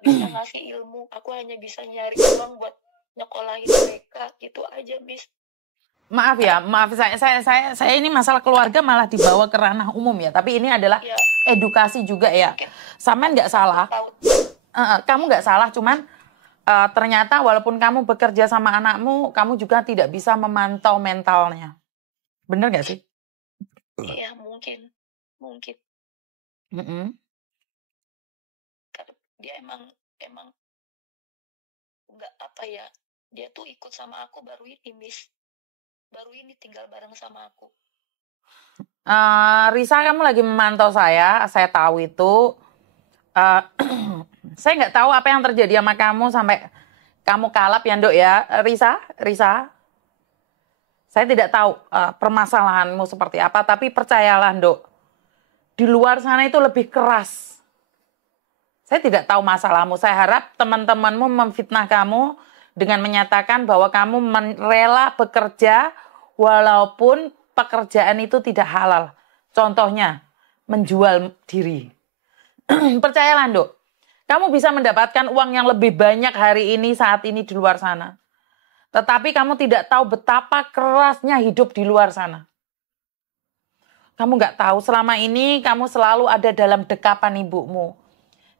nggak bisa ngasih ilmu, aku hanya bisa nyari uang buat nyekolahin mereka, gitu aja, Miss. Maaf ya, maaf saya ini masalah keluarga malah dibawa ke ranah umum ya. Tapi ini adalah Ya, edukasi juga ya. mungkin Samen nggak salah, tahu. kamu nggak salah, cuman ternyata walaupun kamu bekerja sama anakmu, kamu juga tidak bisa memantau mentalnya. Bener nggak sih? Iya, mungkin. Mm-mm. Karena dia emang nggak apa ya, dia tuh ikut sama aku baru ini, Miss. Baru ini tinggal bareng sama aku. Risa, kamu lagi memantau saya tahu itu. Saya nggak tahu apa yang terjadi sama kamu sampai kamu kalap ya, Nduk ya. Risa, saya tidak tahu permasalahanmu seperti apa, tapi percayalah, Nduk, di luar sana itu lebih keras. Saya tidak tahu masalahmu. Saya harap teman-temanmu memfitnah kamu dengan menyatakan bahwa kamu rela bekerja walaupun pekerjaan itu tidak halal. Contohnya, menjual diri. Percayalah, Nduk, kamu bisa mendapatkan uang yang lebih banyak hari ini, saat ini di luar sana. Tetapi kamu tidak tahu betapa kerasnya hidup di luar sana. Kamu nggak tahu selama ini kamu selalu ada dalam dekapan ibumu.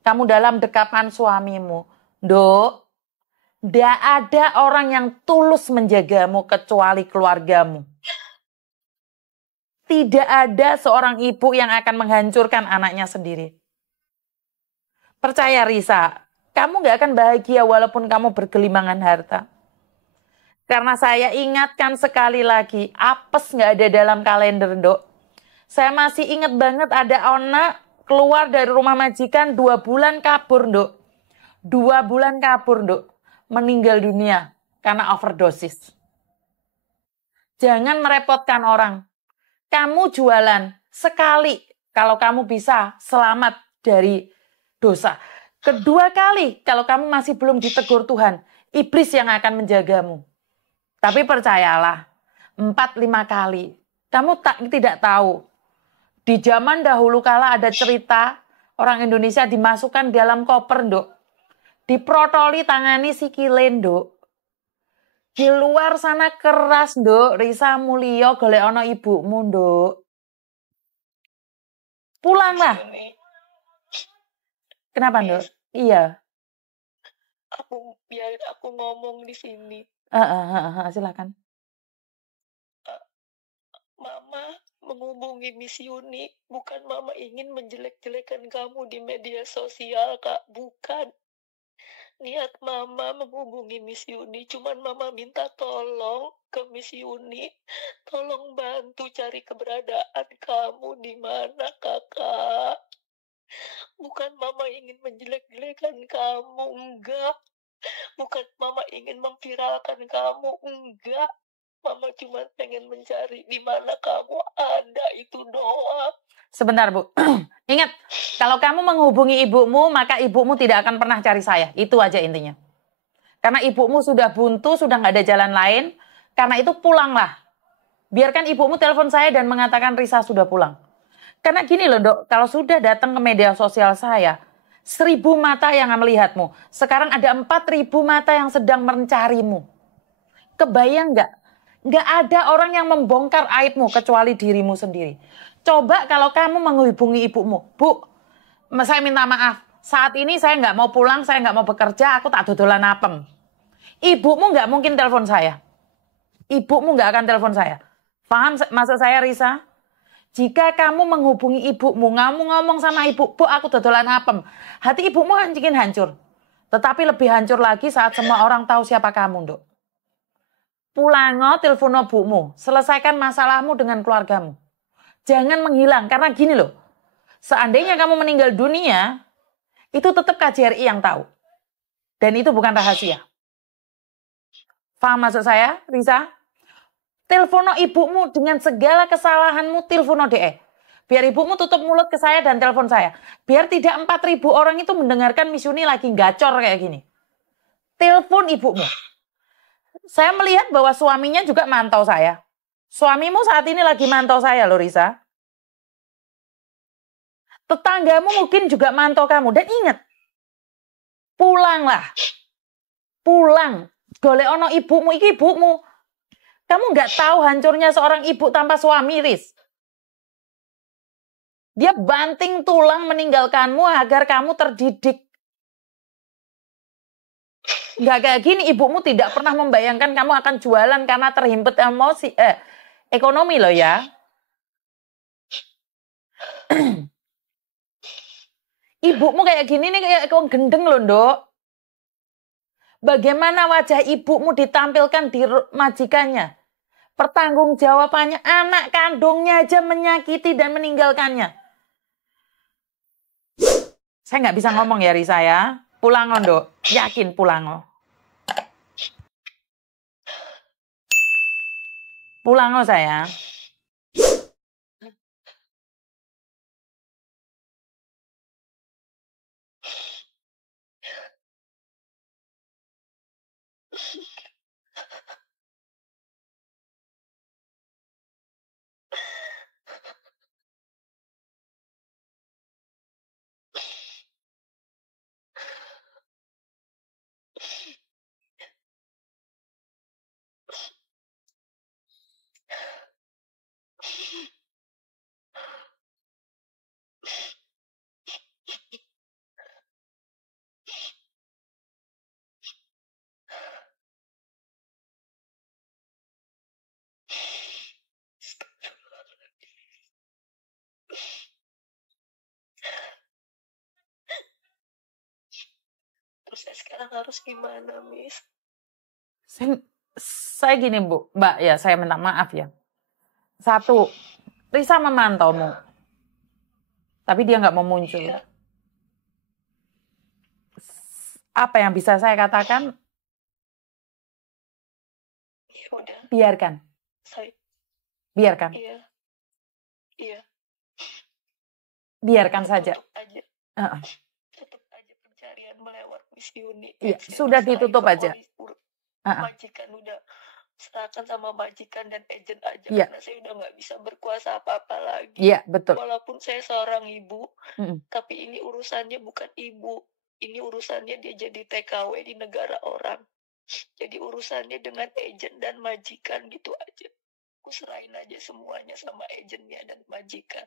Kamu dalam dekapan suamimu. Nduk, tidak ada orang yang tulus menjagamu kecuali keluargamu. Tidak ada seorang ibu yang akan menghancurkan anaknya sendiri. Percaya, Risa, kamu nggak akan bahagia walaupun kamu bergelimangan harta. Karena saya ingatkan sekali lagi, apes nggak ada dalam kalender, Nduk. Saya masih ingat banget ada anak keluar dari rumah majikan 2 bulan kabur, Nduk. 2 bulan kabur, Nduk. Meninggal dunia karena overdosis. Jangan merepotkan orang. Kamu jualan sekali, kalau kamu bisa selamat dari dosa. Kedua kali, kalau kamu masih belum ditegur Tuhan, iblis yang akan menjagamu. Tapi percayalah, 4-5 kali, kamu tidak tahu. Di zaman dahulu kala ada cerita, orang Indonesia dimasukkan dalam koper, Nduk. Diprotoli tangani sikile, Nduk. Di luar sana keras, Nduk. Risa Mulyo golek ana ibumu, Nduk. Pulanglah. Kenapa, Nduk? Iya. Biarin aku ngomong di sini. Silakan. Mama menghubungi Miss Yuni, bukan Mama ingin menjelek-jelekan kamu di media sosial, Kak. Bukan. Niat Mama menghubungi Miss Yuni, cuman Mama minta tolong ke Miss Yuni. Tolong bantu cari keberadaan kamu di mana, Kakak. Bukan Mama ingin menjelek-jelekan kamu, enggak. Bukan Mama ingin memviralkan kamu, enggak. Mama cuma pengen mencari di mana kamu ada, itu doang. Sebentar, Bu. Ingat, kalau kamu menghubungi ibumu, maka ibumu tidak akan pernah cari saya. Itu aja intinya. Karena ibumu sudah buntu, sudah nggak ada jalan lain. Karena itu pulanglah. Biarkan ibumu telepon saya dan mengatakan Risa sudah pulang. Karena gini loh, Dok, kalau sudah datang ke media sosial saya, 1000 mata yang melihatmu. Sekarang ada 4000 mata yang sedang mencarimu. Kebayang nggak? Nggak ada orang yang membongkar aibmu kecuali dirimu sendiri. Coba kalau kamu menghubungi ibumu, Bu, saya minta maaf, saat ini saya nggak mau pulang, saya nggak mau bekerja, aku tak dodolan apem. Ibumu nggak mungkin telepon saya. Ibumu nggak akan telepon saya. Paham maksud saya, Risa? Jika kamu menghubungi ibumu, kamu ngomong sama ibu, Bu, aku dodolan apem. Hati ibumu mungkin hancur. Tetapi lebih hancur lagi saat semua orang tahu siapa kamu, Nduk. Pulango, telepono bumu, selesaikan masalahmu dengan keluargamu. Jangan menghilang, karena gini loh, seandainya kamu meninggal dunia, itu tetap KJRI yang tahu. Dan itu bukan rahasia. Paham maksud saya, Risa? Telepono ibumu dengan segala kesalahanmu, telepono DE. Biar ibumu tutup mulut ke saya dan telepon saya. Biar tidak 4000 orang itu mendengarkan Miss Yuni lagi gacor kayak gini. Telepon ibumu. Saya melihat bahwa suaminya juga mantau saya. Suamimu saat ini lagi mantau saya loh, Risa. Tetanggamu mungkin juga mantau kamu. Dan ingat, Pulanglah. Pulang. Golek ono ibumu, iki ibumu. Kamu nggak tahu hancurnya seorang ibu tanpa suami, Riz. Dia banting tulang meninggalkanmu agar kamu terdidik. Nggak kayak gini, ibumu tidak pernah membayangkan kamu akan jualan karena terhimpit ekonomi loh ya. Ibumu kayak gini nih kayak gendeng loh, Ndok. Bagaimana wajah ibumu ditampilkan di majikannya? Pertanggungjawabannya, anak kandungnya aja menyakiti dan meninggalkannya. Saya nggak bisa ngomong ya, Risa ya. Pulang, Ndok. Yakin pulang. Pulang sayang. Terus saya sekarang harus gimana, Miss? Saya gini, Bu. Mbak, ya saya minta maaf ya. Satu, Risa memantaumu. Tapi dia nggak mau muncul. Iya. Apa yang bisa saya katakan? Ya udah. Biarkan. Biarkan. Iya. Iya. Biarkan saja. Tutup aja. Tutup aja pencarian melewat Miss Yuni. Iya, sudah ditutup aja. Majikan udah serahkan sama majikan dan agent aja, karena saya udah nggak bisa berkuasa apa-apa lagi. Iya, betul. Walaupun saya seorang ibu, tapi ini urusannya bukan ibu. Ini urusannya dia jadi TKW di negara orang. Jadi urusannya dengan agent dan majikan gitu aja. Aku serahin aja semuanya sama agentnya dan majikan.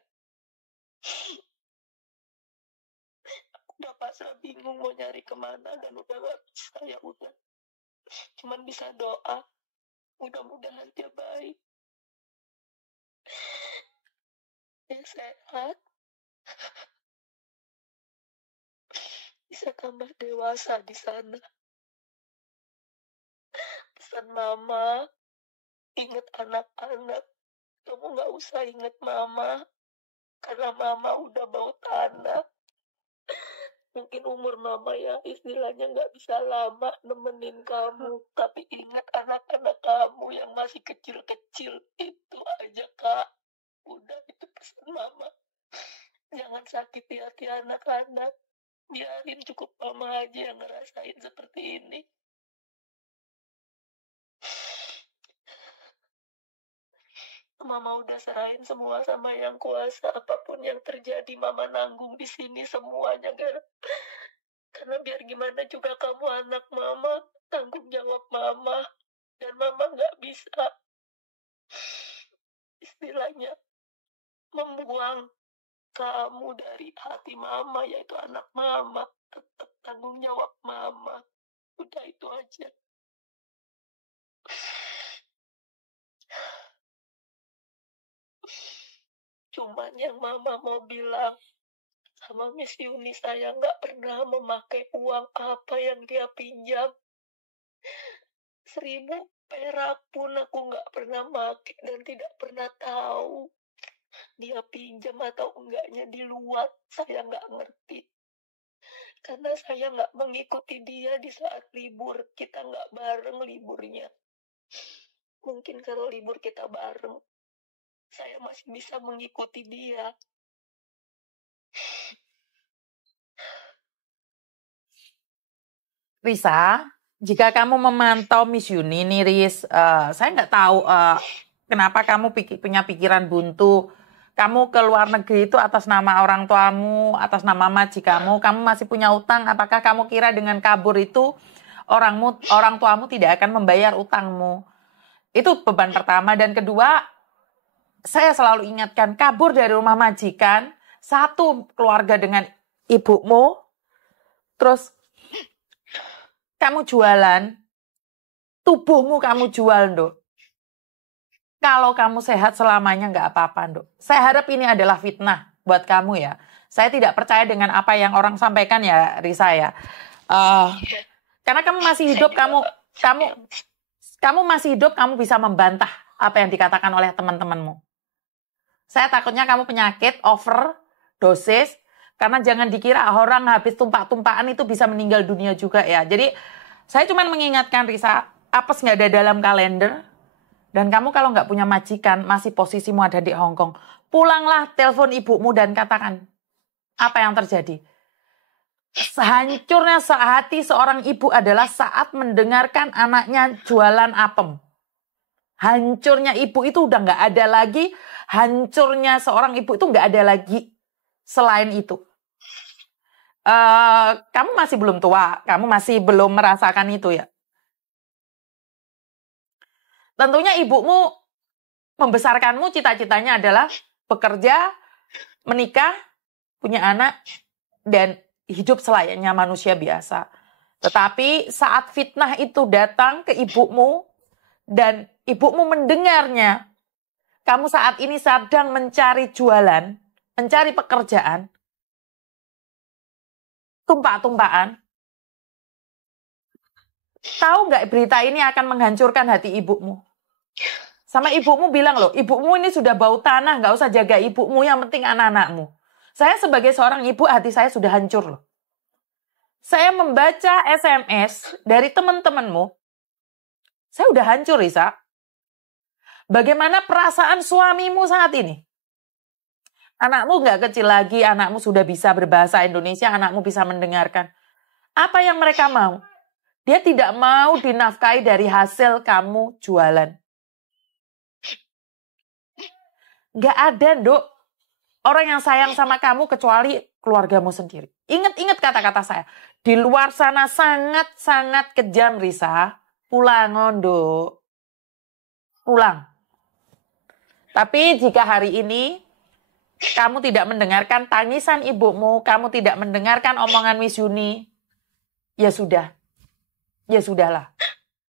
Aku udah pasrah bingung mau nyari kemana dan udah gak bisa, ya udah. Cuman bisa doa. Mudah-mudahan dia baik. Dia sehat. Bisa tambah dewasa di sana. Pesan mama, ingat anak-anak. Kamu gak usah ingat mama. Karena mama udah bau tanah. Mungkin umur mama ya istilahnya gak bisa lama nemenin kamu. Tapi ingat anak-anak kamu yang masih kecil-kecil. Itu aja, Kak. Udah, itu pesan mama. Jangan sakiti hati anak-anak. Biarin cukup mama aja yang ngerasain seperti ini. Mama udah serahin semua sama yang kuasa. Apapun yang terjadi, mama nanggung di sini semuanya, karena biar gimana juga kamu anak mama, tanggung jawab mama, dan mama nggak bisa istilahnya membuang kamu dari hati mama, yaitu anak mama. Tetap tanggung jawab mama. Udah, itu aja. Cuman yang mama mau bilang sama Miss Yuni, saya nggak pernah memakai uang apa yang dia pinjam. 1.000 perak pun aku nggak pernah pakai dan tidak pernah tahu dia pinjam atau enggaknya di luar. Saya nggak ngerti. Karena saya nggak mengikuti dia di saat libur. Kita nggak bareng liburnya. Mungkin kalau libur kita bareng, saya masih bisa mengikuti dia. Risa, jika kamu memantau Miss Yuni nih, Riz, saya nggak tahu kenapa kamu punya pikiran buntu. Kamu ke luar negeri itu atas nama orang tuamu, atas nama majikanmu, kamu masih punya utang. Apakah kamu kira dengan kabur itu orang tuamu tidak akan membayar utangmu? Itu beban pertama. Dan kedua, saya selalu ingatkan, kabur dari rumah majikan, satu keluarga dengan ibumu, terus kamu jualan, tubuhmu kamu jual, Nduk. Kalau kamu sehat selamanya nggak apa-apa, Nduk. Saya harap ini adalah fitnah buat kamu ya. Saya tidak percaya dengan apa yang orang sampaikan ya, Risa ya. Karena kamu masih hidup, kamu masih hidup, kamu bisa membantah apa yang dikatakan oleh teman-temanmu. Saya takutnya kamu penyakit, overdosis, karena jangan dikira orang habis tumpak-tumpakan itu bisa meninggal dunia juga ya. Jadi saya cuma mengingatkan Risa, apes nggak ada dalam kalender. Dan kamu kalau nggak punya majikan, masih posisimu ada di Hong Kong, pulanglah, telepon ibumu dan katakan, apa yang terjadi? Hancurnya hati seorang ibu adalah saat mendengarkan anaknya jualan apem. Hancurnya ibu itu udah nggak ada lagi, hancurnya seorang ibu itu nggak ada lagi selain itu. Kamu masih belum tua, kamu masih belum merasakan itu ya. Tentunya ibumu membesarkanmu, cita-citanya adalah bekerja, menikah, punya anak, dan hidup selayaknya manusia biasa. Tetapi saat fitnah itu datang ke ibumu, dan ibumu mendengarnya, kamu saat ini sedang mencari jualan, mencari pekerjaan, tumpak-tumpakan, tahu nggak berita ini akan menghancurkan hati ibumu? Sama ibumu bilang loh, ibumu ini sudah bau tanah, nggak usah jaga ibumu, yang penting anak-anakmu. Saya sebagai seorang ibu, hati saya sudah hancur loh. Saya membaca SMS dari teman-temanmu, saya udah hancur, Risa. Bagaimana perasaan suamimu saat ini? Anakmu nggak kecil lagi, anakmu sudah bisa berbahasa Indonesia, anakmu bisa mendengarkan. Apa yang mereka mau? Dia tidak mau dinafkahi dari hasil kamu jualan. Nggak ada, Nduk, orang yang sayang sama kamu kecuali keluargamu sendiri. Ingat-ingat kata-kata saya. Di luar sana sangat-sangat kejam, Risa. Pulang, Nduk. Pulang. Tapi jika hari ini kamu tidak mendengarkan tangisan ibumu, kamu tidak mendengarkan omongan Miss Yuni, ya sudah. Ya sudahlah.